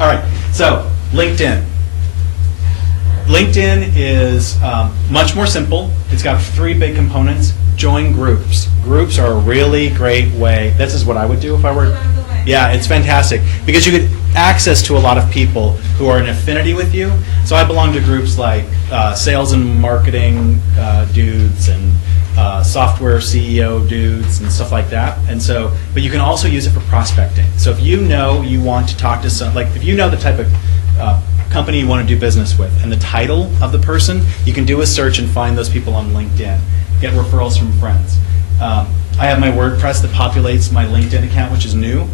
All right, so LinkedIn. LinkedIn is much more simple. It's got 3 big components. Join groups. Groups are a really great way. This is what I would do if I were. Yeah, it's fantastic because you get access to a lot of people who are in affinity with you. So I belong to groups like sales and marketing dudes and software CEO dudes and stuff like that. And so, but you can also use it for prospecting. So if you know you want to talk to some, like if you know the type of company you want to do business with and the title of the person, you can do a search and find those people on LinkedIn. Get referrals from friends. I have my WordPress that populates my LinkedIn account, which is new.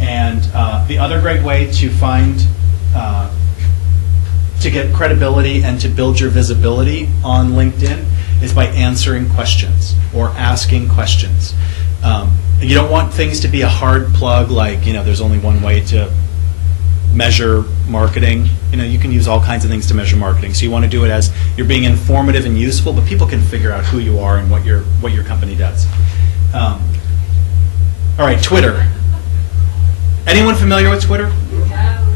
And the other great way to find, to get credibility and to build your visibility on LinkedIn is by answering questions or asking questions. You don't want things to be a hard plug like, there's only one way to measure marketing. You can use all kinds of things to measure marketing. So you want to do it as you're being informative and useful, but people can figure out who you are and what your company does. All right, Twitter. Anyone familiar with Twitter?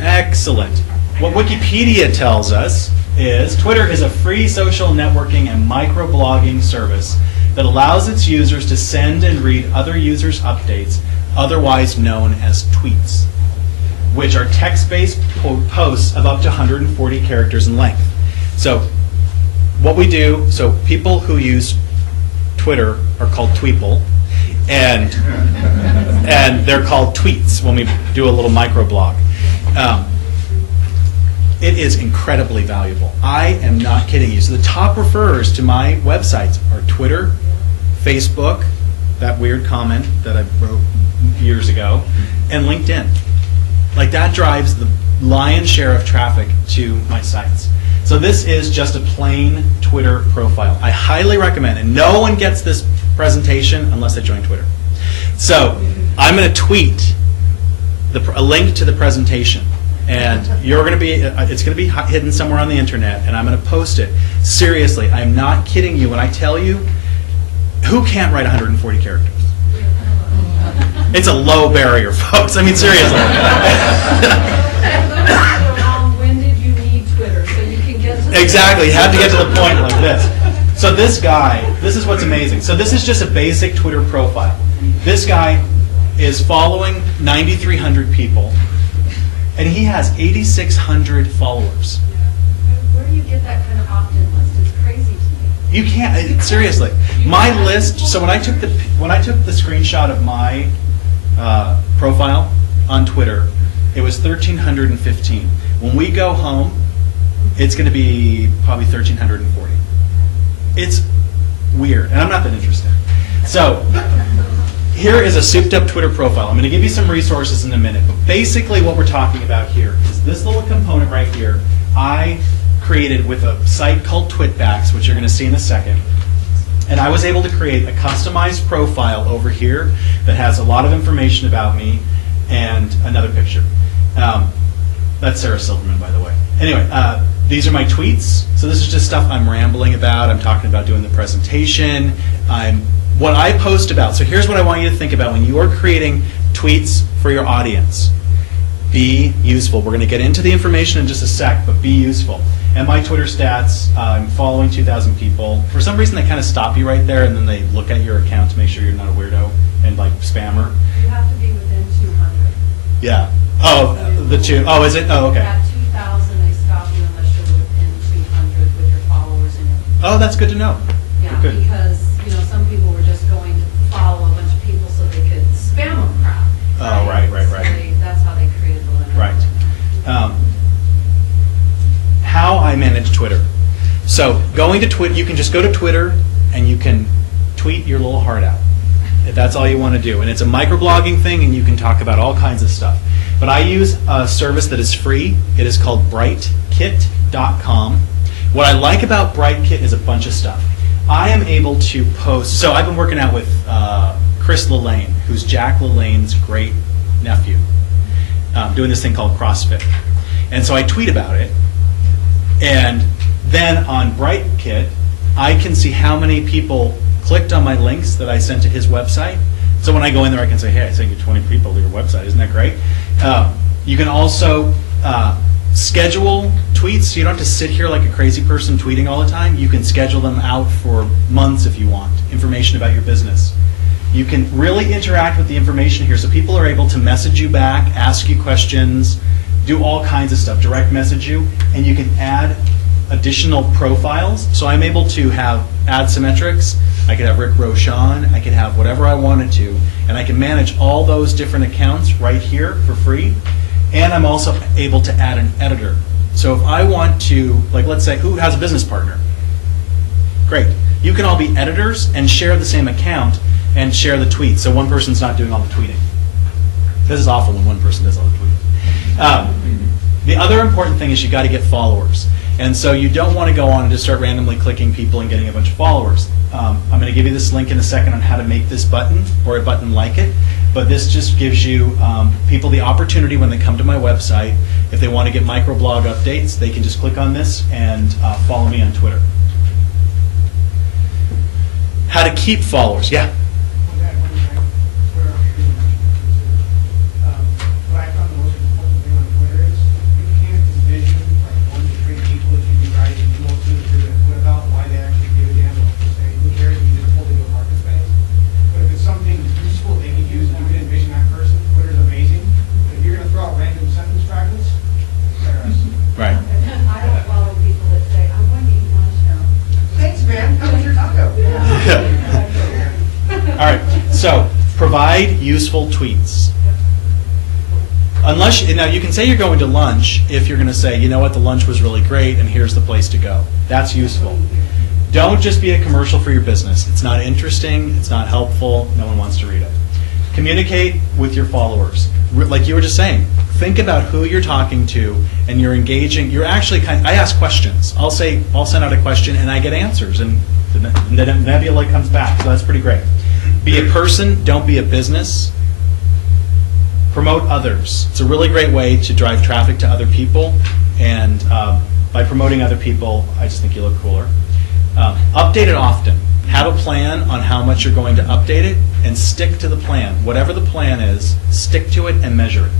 Excellent. What Wikipedia tells us is Twitter is a free social networking and microblogging service that allows its users to send and read other users' updates, otherwise known as tweets, which are text-based posts of up to 140 characters in length. So what we do, so people who use Twitter are called tweeple, and they're called tweets when we do a little microblog. It is incredibly valuable. I am not kidding you. So the top referrers to my websites are Twitter, Facebook, that weird comment that I wrote years ago, and LinkedIn. Like that drives the lion's share of traffic to my sites. So this is just a plain Twitter profile. I highly recommend, and no one gets this presentation unless they join Twitter. So I'm going to tweet a link to the presentation, and you're going to be, it's going to be hidden somewhere on the internet, and I'm going to post it. Seriously, I'm not kidding you when I tell you, who can't write 140 characters? It's a low barrier, folks. I mean, seriously. When did you need Twitter so you can get to the Exactly. You have to get to the point like this. So this guy, this is what's amazing. So this is just a basic Twitter profile. This guy is following 9,300 people, and he has 8,600 followers. Where do you get that kind of opt-in list? It's crazy to me. You can't, seriously. My list, so when I took the screenshot of my profile on Twitter, it was 1,315. When we go home, it's going to be probably 1,340. It's weird, and I'm not that interested. So here is a souped up Twitter profile. I'm going to give you some resources in a minute, but basically what we're talking about here is this little component right here I created with a site called Twitbacks, which you're going to see in a second. And I was able to create a customized profile over here that has a lot of information about me and another picture. That's Sarah Silverman, by the way. Anyway, these are my tweets. So this is just stuff I'm rambling about. I'm talking about doing the presentation. What I post about. So here's what I want you to think about when you are creating tweets for your audience. Be useful. We're going to get into the information in just a sec, but be useful. And my Twitter stats, I'm following 2,000 people. For some reason, they kind of stop you right there, and then they look at your account to make sure you're not a weirdo and like spammer. You have to be within 200. Yeah. Oh, the two. Oh, is it? Oh, okay. At 2,000, they stop you unless you're within 200 with your followers in it. Oh, that's good to know. Yeah, Good. because some people were just going to follow a bunch of people so they could spam them crap. Oh, right. So that's how they created the limit. Right. How I manage Twitter. So going to Twitter, you can just go to Twitter and you can tweet your little heart out. If that's all you want to do. And it's a microblogging thing, and you can talk about all kinds of stuff. But I use a service that is free. It is called brightkit.com. What I like about BrightKit is a bunch of stuff. I am able to post, so I've been working out with Chris Lillane, who's Jack Lallane's great nephew, doing this thing called CrossFit. And so I tweet about it, and then on BrightKit, I can see how many people clicked on my links that I sent to his website. So when I go in there, I can say, hey, I sent you 20 people to your website. Isn't that great? You can also schedule tweets, so you don't have to sit here like a crazy person tweeting all the time. You can schedule them out for months if you want, information about your business. You can really interact with the information here, so people are able to message you back, ask you questions, do all kinds of stuff, direct message you, and you can add additional profiles. So I'm able to add symmetrics, I could have Rick Rochon, I could have whatever I wanted to, and I can manage all those different accounts right here for free. And I'm also able to add an editor. So if I want to, like let's say, who has a business partner? Great. You can all be editors and share the same account and share the tweets. So one person's not doing all the tweeting. This is awful when one person does all the tweeting. The other important thing is you got to get followers. And so you don't want to go on and just start randomly clicking people and getting a bunch of followers. I'm going to give you this link in a second on how to make this button or a button like it. But this just gives you people the opportunity when they come to my website, if they want to get microblog updates, they can just click on this and follow me on Twitter. How to keep followers. Yeah? What I found the most important thing on Twitter is you can't envision like 1 to 3 people that you'd be writing emails to that you're going to put about why they actually give a damn what they say. Who cares if you just hold it to a market space? But if it's something useful they can use and you can envision that person, Twitter's amazing. But if you're going to throw out random sentence fragments, they're us. Right. I don't follow people that say, I'm going to eat lunch now. Thanks, man. How was your taco? All right, so provide useful tweets. Unless, now you can say you're going to lunch if you're going to say, you know what, the lunch was really great and here's the place to go. That's useful. Don't just be a commercial for your business. It's not interesting, it's not helpful, no one wants to read it. Communicate with your followers. Like you were just saying, think about who you're talking to and you're engaging. You're actually I ask questions. I'll send out a question and I get answers and the nebula comes back, so that's pretty great. Be a person, don't be a business. Promote others. It's a really great way to drive traffic to other people, and by promoting other people, I just think you look cooler. Update it often. Have a plan on how much you're going to update it, and stick to the plan. Whatever the plan is, stick to it and measure it.